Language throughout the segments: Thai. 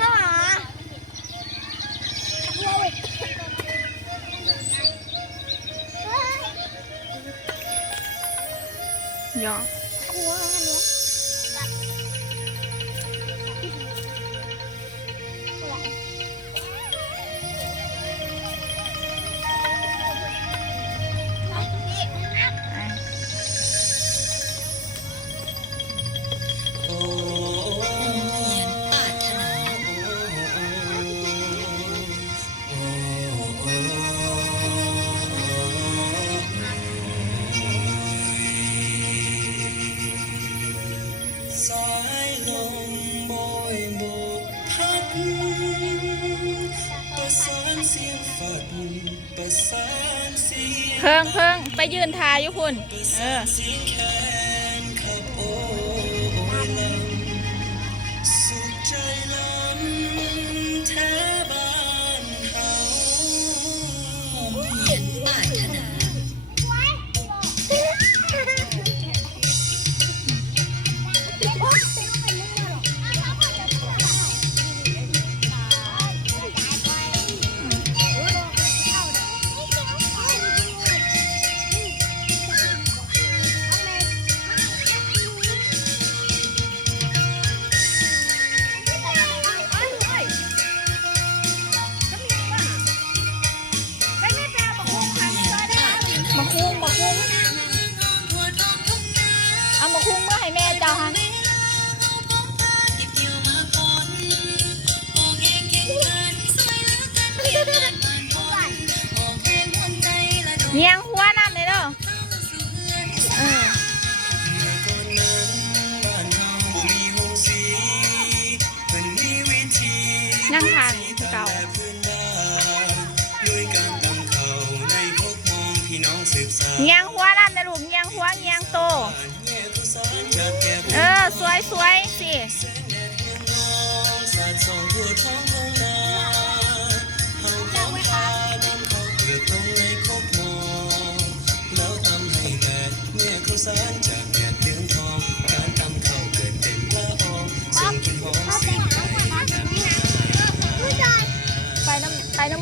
ย่าหัวเว้ยย่ เพิ่งเพิ่งไปยืนทาอยู่คุณเออ คุ้งมาคุ้งเอามาคุ้งเมื่อให้แม่เจ้าหันเงียงหัวน้ำเลยเด้อเออนั่งทานเก่า เงียงหัวน้ำนะลูกเงียงหัวเงียงโต เออ สวยสวยสิแสงแดด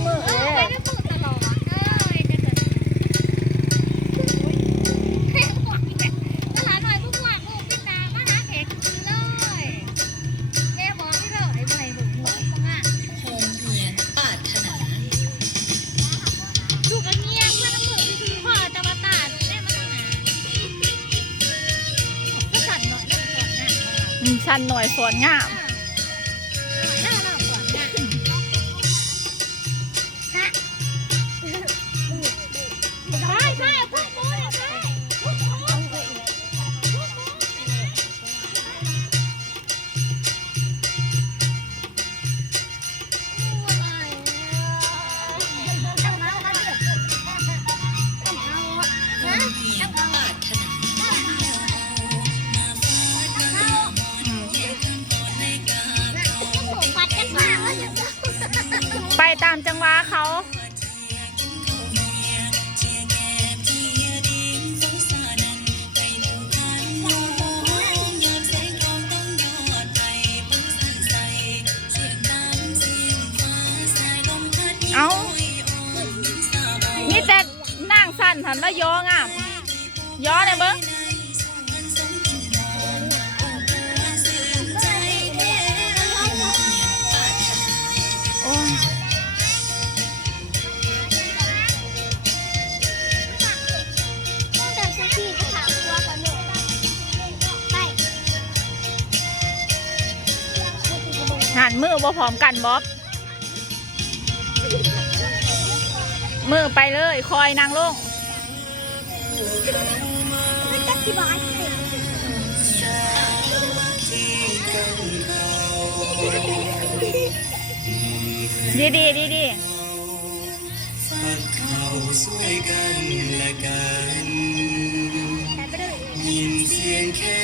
เมือ อืมชันหน่อยสวนงาม นั่งสั่นหันแล้วย้องอะย้อเนี่ยเบิ้งโอ้ยหันมือบ่พร้อมกันบ๊อบมือไปเลย คอยนางลง ดีดีดีดีฝากเขาสวยกันและกันยินเสียงแค่